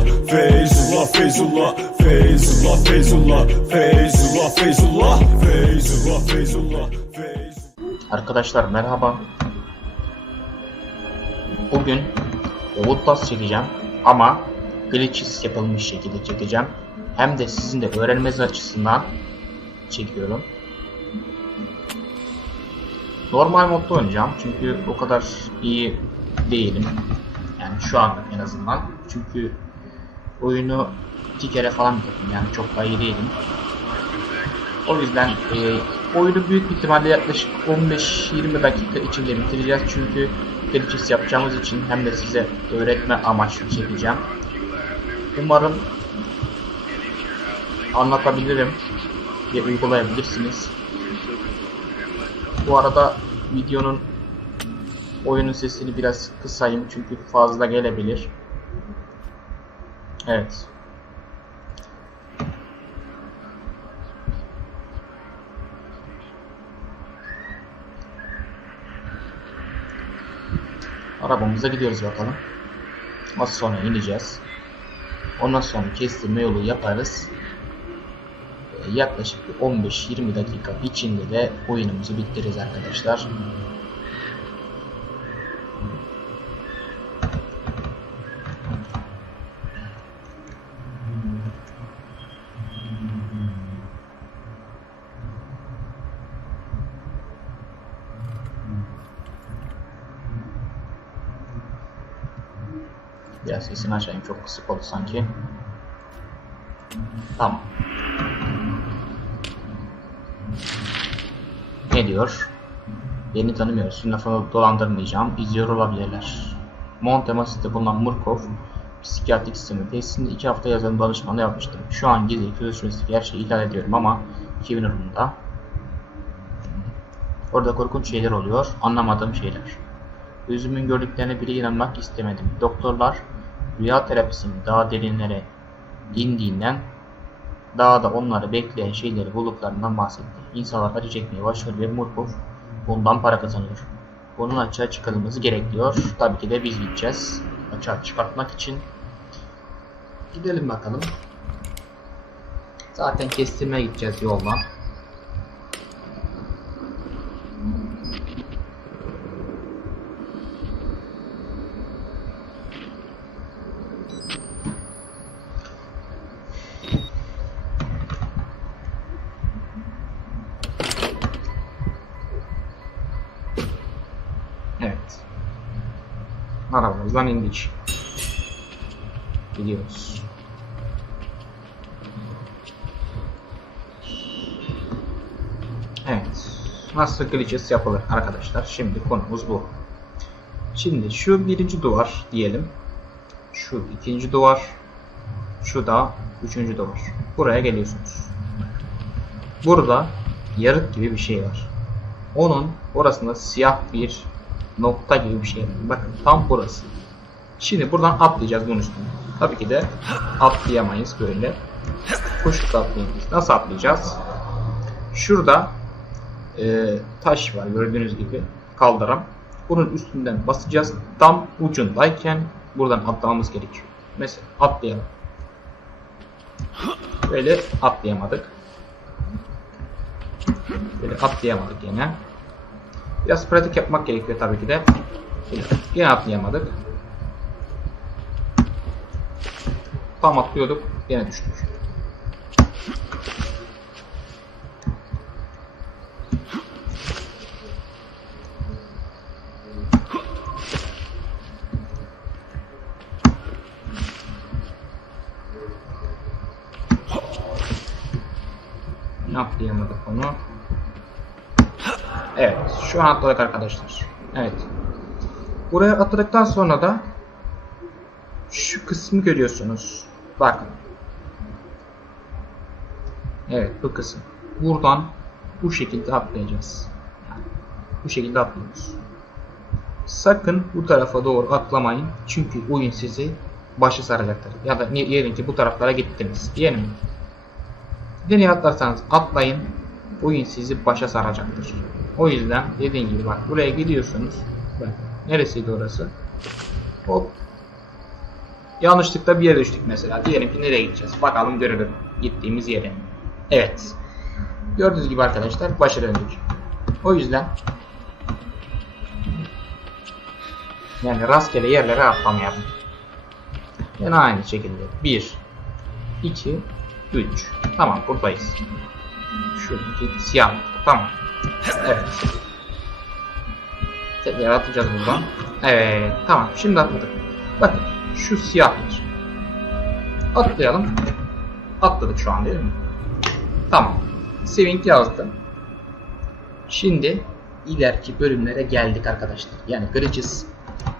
Feyzullah Feyzullah Feyzullah Feyzullah Feyzullah Feyzullah Feyzullah Feyzullah Feyzullah Arkadaşlar merhaba. Bugün Outlast çekeceğim ama glitches yapılmış şekilde çekeceğim. Hem de sizin de öğrenmeniz açısından çekiyorum. Normal modda oynayacağım çünkü o kadar iyi değilim. Yani şu an en azından. Çünkü oyunu iki kere falan bitirdim yani çok da iyi değilim. O yüzden e, oyunu büyük ihtimalle yaklaşık 15-20 dakika içinde bitireceğiz. Çünkü glitches yapacağımız için hem de size öğretme amaçlı çekeceğim. Umarım anlatabilirim ve uygulayabilirsiniz. Bu arada videonun oyunun sesini biraz kısayım çünkü fazla gelebilir. Evet. Arabamıza gidiyoruz bakalım. Az sonra ineceğiz. Ondan sonra kestirme yolu yaparız. Ee, Yaklaşık bir 15-20 dakika içinde de oyunumuzu bitiririz arkadaşlar. Biraz sesini açayım çok kısık oldu sanki. Tamam. Ne diyor? Beni tanımıyorsun, lafını dolandırmayacağım, izliyor olabilirler. Montemas'ta bulunan Murkov, psikiyatrik sistemi tesisinde iki hafta yazılım danışmanlığı yapmıştım. Şu an gizli sözleşmesindeki her şeyi ihlal ediyorum ama 2000 yılında Orada korkunç şeyler oluyor, anlamadığım şeyler. Gözümün gördüklerine bile inanmak istemedim. Doktorlar rüya terapisinin daha derinlere indiğinden daha da onları bekleyen şeyleri bulduklarından bahsetti. İnsanlar acı çekmeye başlıyor ve Murkov bundan para kazanıyor. Bunun açığa çıkarılması gerekiyor. Tabii ki de biz gideceğiz. Açığa çıkartmak için. Gidelim bakalım. Zaten kestirmeye gideceğiz yoldan. Evet. Arabamızdan indik. Gidiyoruz. Evet. Nasıl glitches yapılır arkadaşlar? Şimdi konumuz bu. Şimdi şu birinci duvar diyelim. Şu ikinci duvar. Şu da üçüncü duvar. Buraya geliyorsunuz. Burada yarık gibi bir şey var. Onun orasında siyah bir nokta gibi bir şey. Bakın tam burası. Şimdi buradan atlayacağız bunun üstüne. Tabii ki de atlayamayız böyle. Koşup atlayamayız. Nasıl atlayacağız? Şurada e, taş var gördüğünüz gibi kaldıram. Bunun üstünden basacağız. Tam ucundayken buradan atlamamız gerekiyor. Mesela atlayalım. Böyle atlayamadık. Böyle atlayamadık yine. Biraz pratik yapmak gerekiyor tabii ki de. Yine atlayamadık. Tam atlıyorduk. Yine düştük. Atlayamadık onu. Evet, şu an atladık arkadaşlar. Evet. Buraya atladıktan sonra da şu kısmı görüyorsunuz. Bakın. Evet, bu kısım. Buradan bu şekilde atlayacağız. Yani bu şekilde atlıyoruz. Sakın bu tarafa doğru atlamayın. Çünkü oyun sizi başı saracaktır. Ya da diyelim ki bu taraflara gittiniz. Diyelim mi? Nereye atlarsanız atlayın. Oyun sizi başa saracaktır. O yüzden dediğim gibi bak buraya gidiyorsunuz. Bak neresiydi orası? Hop. Yanlışlıkla bir yere düştük mesela. Diyelim ki nereye gideceğiz? Bakalım görelim gittiğimiz yere. Evet. Gördüğünüz gibi arkadaşlar başa döndük. O yüzden yani rastgele yerlere atlamayalım. Yine aynı şekilde 1 2 3 Tamam buradayız. Şuradaki siyah tamam. Evet. Tekrar atacağız buradan. Evet tamam şimdi atladık. Bakın şu siyah yer. Atlayalım. Atladık şu an değil mi? Tamam. Swing yazdı. Şimdi ileriki bölümlere geldik arkadaşlar. Yani glitches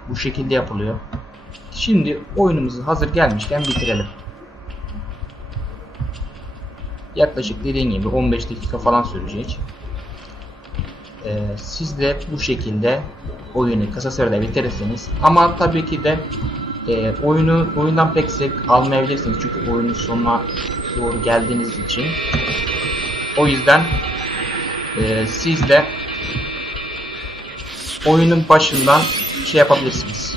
bu şekilde yapılıyor. Şimdi oyunumuzu hazır gelmişken bitirelim. Yaklaşık dediğim gibi 15 dakika falan sürecek. Ee, siz de bu şekilde oyunu kısa sürede bitirirsiniz. Ama tabii ki de e, oyunu oyundan pek zevk almayabilirsiniz çünkü oyunun sonuna doğru geldiğiniz için. O yüzden e, siz de oyunun başından şey yapabilirsiniz.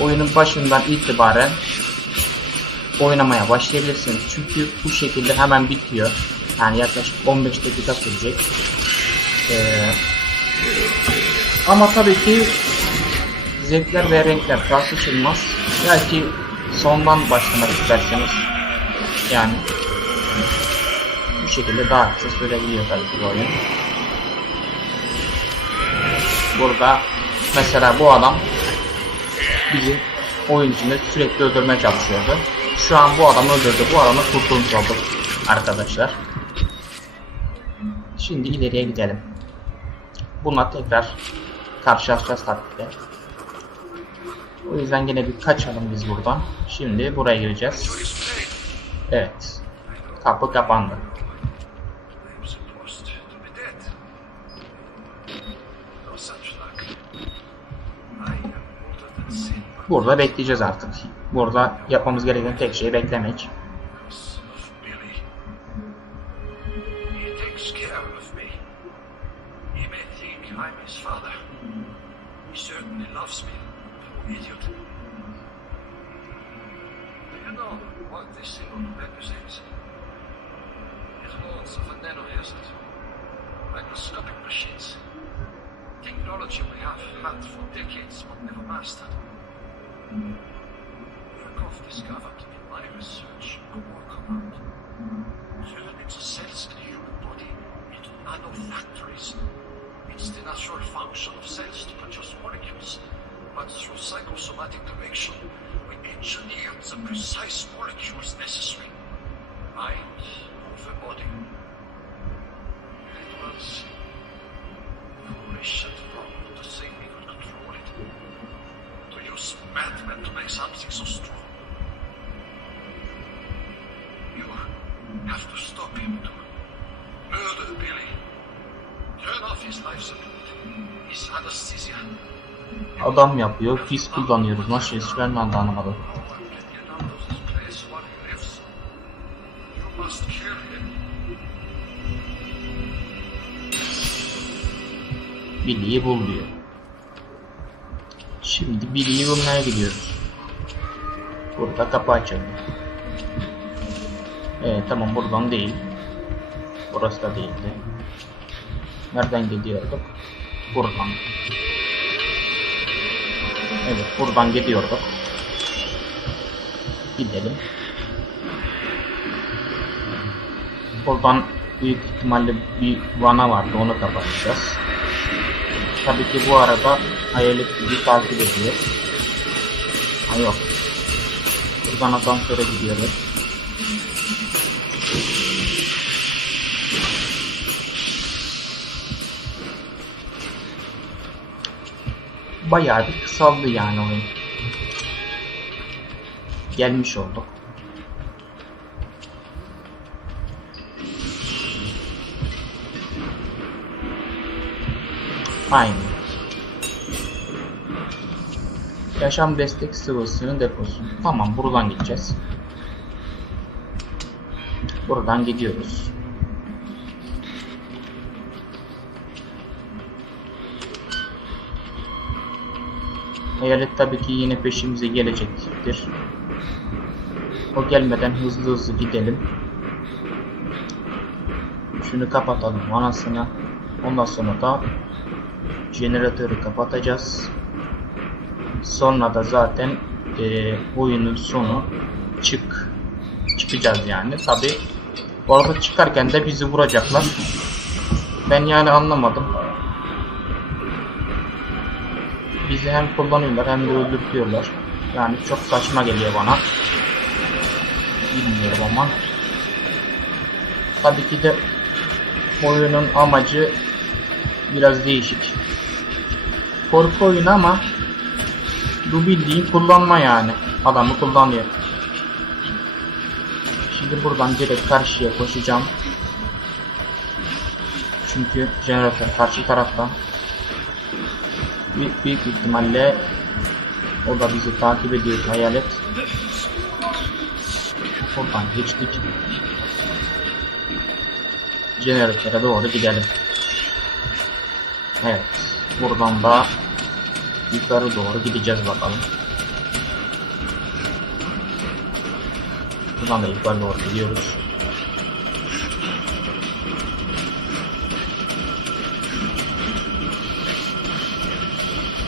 Oyunun başından itibaren oynamaya başlayabilirsiniz. Çünkü bu şekilde hemen bitiyor. Yani yaklaşık 15 dakika sürecek. Ee, ama tabii ki zevkler ve renkler tartışılmaz. Belki sondan başlamak isterseniz yani bu şekilde daha kısa sürebiliyor tabii ki bu oyun. Burada mesela bu adam bizi oyun içinde sürekli öldürmeye çalışıyordu. Şu an bu adamı öldürdü. Bu adamı kurtulmuş olduk arkadaşlar. Şimdi ileriye gidelim. Bununla tekrar karşılaşacağız tabii. O yüzden yine bir kaçalım biz buradan. Şimdi buraya gireceğiz. Evet. Kapı kapandı. Burada bekleyeceğiz artık. Burada yapmamız gereken tek şey beklemek. I'm his father. He certainly loves me, poor idiot. Do you know what this symbol represents? It holds of a nanohazard. Microscopic machines. Technology we have had for decades but never mastered. Yakov discovered in my research a workaround. Turning cells in the human body into nanofactories. Natural function of cells to produce molecules, but through psychosomatic direction, we engineered the precise molecules necessary. Mind over body. It was foolish and wrong to think we could control it. To use madmen to make something so strong. You have to stop him to murder Billy. Adam yapıyor. Biz kullanıyoruz. Nasıl iş ben de anlamadım. Billy'yi bul diyor. Şimdi Billy'yi bulmaya gidiyoruz. Burada kapı açıldı. Evet tamam buradan değil. Burası da değildi. Nereden gidiyorduk? Buradan. Evet buradan gidiyorduk. Gidelim. Buradan büyük ihtimalle bir vana vardı onu kapatacağız. Tabii ki bu arada hayalet bizi takip ediyor. Ha yok. Buradan asansöre gidiyoruz. Bayağı bir kısaldı yani oyun. Gelmiş olduk. Aynı. Yaşam destek sıvısının deposu. Tamam buradan gideceğiz. Buradan gidiyoruz. Hayalet tabii ki yine peşimize gelecek. gelecektir. O gelmeden hızlı hızlı gidelim. Şunu kapatalım anasını. Ondan sonra da jeneratörü kapatacağız. Sonra da zaten eee, oyunun sonu çık çıkacağız yani. Tabi orada çıkarken de bizi vuracaklar. Ben yani anlamadım. Bizi hem kullanıyorlar hem de öldürtüyorlar. Yani çok saçma geliyor bana. Bilmiyorum ama. Tabii ki de oyunun amacı biraz değişik. Korku oyunu ama bu bildiğin kullanma yani. Adamı kullanıyor. Şimdi buradan direkt karşıya koşacağım. Çünkü jeneratör karşı tarafta. Büyük, büyük ihtimalle o da bizi takip ediyor hayalet. Buradan geçtik. Jeneratöre doğru gidelim. Evet. Buradan da yukarı doğru gideceğiz bakalım. Buradan da yukarı doğru gidiyoruz.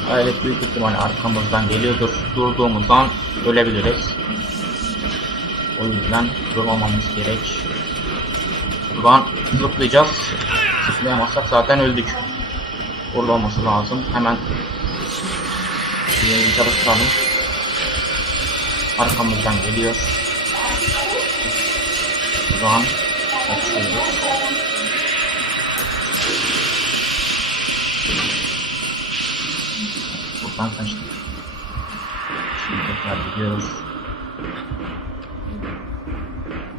Hayalet büyük ihtimalle arkamızdan geliyordur. Durduğumuzdan ölebiliriz. O yüzden durmamamız gerek. Buradan zıplayacağız. Zıplayamazsak zaten öldük. Burada olması lazım. Hemen bir çalıştıralım. Arkamızdan geliyor. Buradan açıyoruz. Kaçtık. Şimdi tekrar gidiyoruz.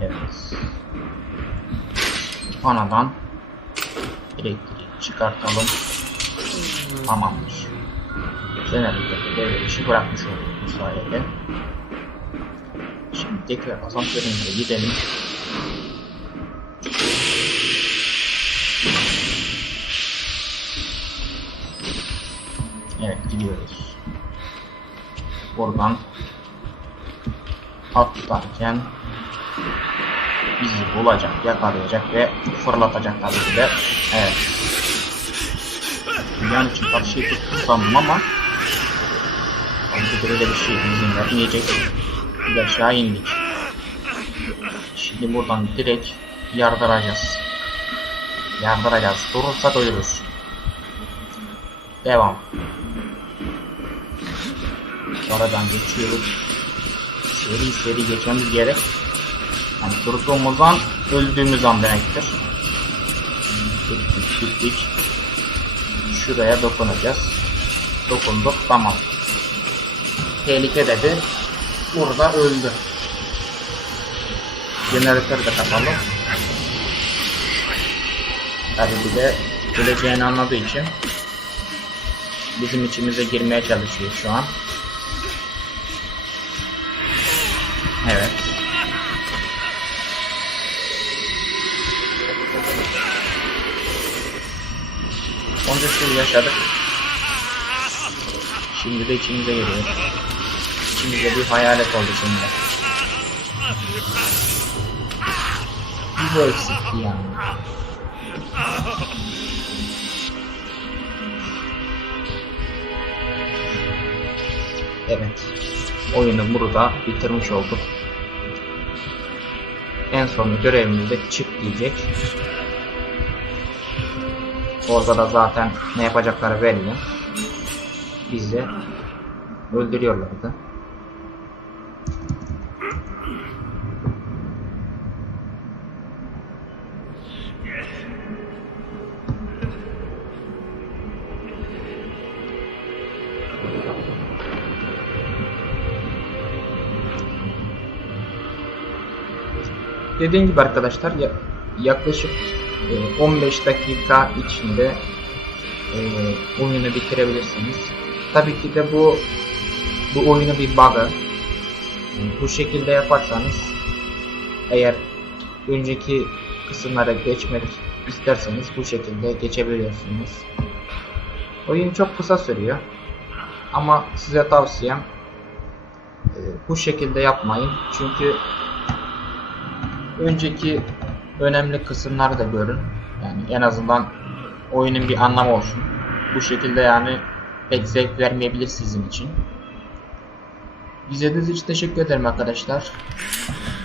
Evet. Panadan elektriği çıkartalım. Tamamdır. Jeneratörü devre dışı bırakmış olduk bu sayede. Şimdi tekrar asansörümüze gidelim. Gidiyoruz. Buradan atlarken bizi bulacak, yakalayacak ve fırlatacak tabii ki de. Evet. Dünyanın için karşıyı tuttum sandım ama tabii böyle bir şey izin vermeyecek. Biz aşağı indik. Şimdi buradan direkt yardıracağız. Yardıracağız. Durursak ölürüz. Devam. Sonradan geçiyoruz. Seri seri geçmemiz gerek. Yani durduğumuz an öldüğümüz an demektir. Gittik gittik. Şuraya dokunacağız. Dokunduk tamam. Tehlike dedi. Burada öldü. Jeneratörü de kapalı. Tabi bir de öleceğini anladığı için bizim içimize girmeye çalışıyor şu an. Yaşadık. Şimdi de içimize giriyor. İçimizde bir hayalet oldu şimdi. Bir bu eksikti yani. Evet. Oyunu burada bitirmiş olduk. En son görevimizde çık diyecek. Orada da zaten ne yapacakları belli. Bizi öldürüyorlardı. Dediğim gibi arkadaşlar ya- yaklaşık e, 15 dakika içinde e, oyunu bitirebilirsiniz. Tabii ki de bu bu oyunu bir bug'ı. E, Bu şekilde yaparsanız eğer önceki kısımlara geçmek isterseniz bu şekilde geçebiliyorsunuz. Oyun çok kısa sürüyor. Ama size tavsiyem bu şekilde yapmayın. Çünkü önceki önemli kısımları da görün. Yani en azından oyunun bir anlamı olsun. Bu şekilde yani pek zevk vermeyebilir sizin için. İzlediğiniz için teşekkür ederim arkadaşlar.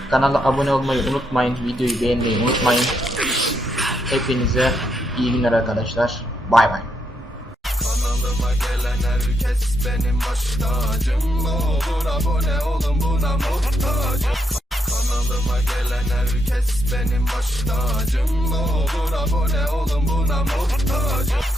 Kanala abone olmayı unutmayın. Videoyu beğenmeyi unutmayın. Hepinize iyi günler arkadaşlar. Bay bay. Kanalıma gelen herkes benim baş tacım olur abone olun buna muhtacım Kanalıma gelen herkes benim baş tacım Ne olur abone olun buna muhtacım